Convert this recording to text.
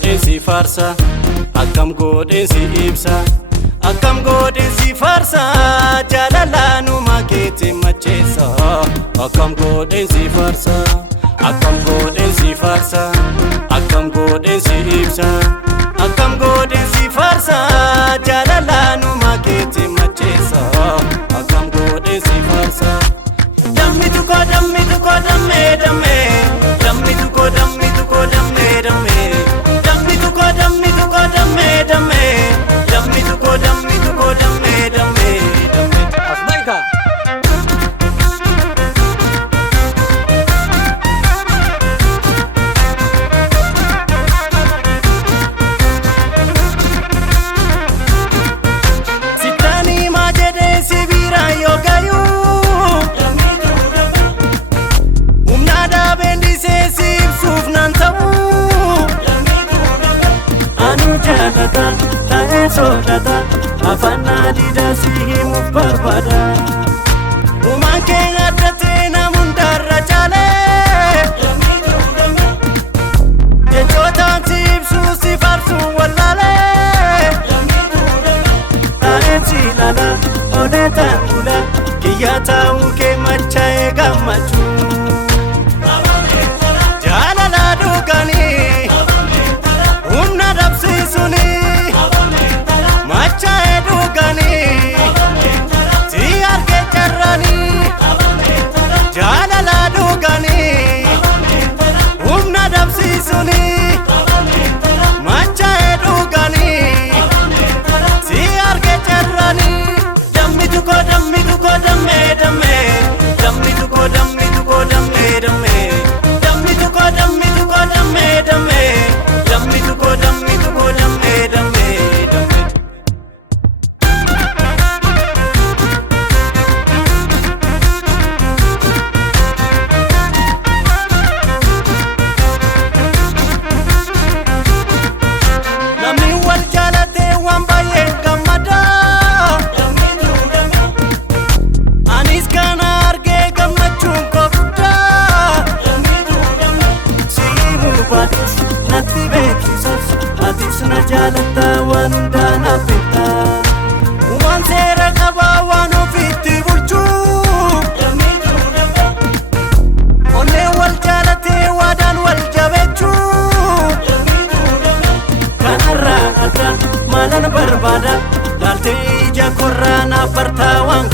godhen si farsa, akkam godhen si ibsa, akkam godhen si farsa, jaalalaanuma keetti macheessa. Akkam godhen si farsa, akkam godhen si farsa, akkam godhen si ibsa, akkam godhen si farsa, jaalalaanuma keetti macheessa. Akkam godhen si farsa. Dammi tuko damme damme, dammi tuko damme damme, dammi tuko damme damme, dammi tuko damme damme. Asmaika. Sitani majede sibira yogayu. Tae sodata, afana dida sihimu barbada. Umanke ngadate namun darra chale. Jechotan sibsu sifarsu walale. Tae silala, onetan ula, kiyata uke machae gamachu. Jalala dugani, unna dabsi suni. Machae dugani, si arge charrani, jalala dugani, umna dabsi suni. Machae dugani, si arge charrani. Dammi tuko damme damme, dammi tuko damme damme, dammi tuko damme damme, dammi tuko damme damme. Nati beeksisas atis na jaalata waan hundaa naaf beekta. Uumaan seera qabaa waan ofiitti bulchuu. Onneen wal jaalatee waadaan wal jabeechuu. Kanarraa adda maalan barbaada laaltee ija korraa naaf bartaa waan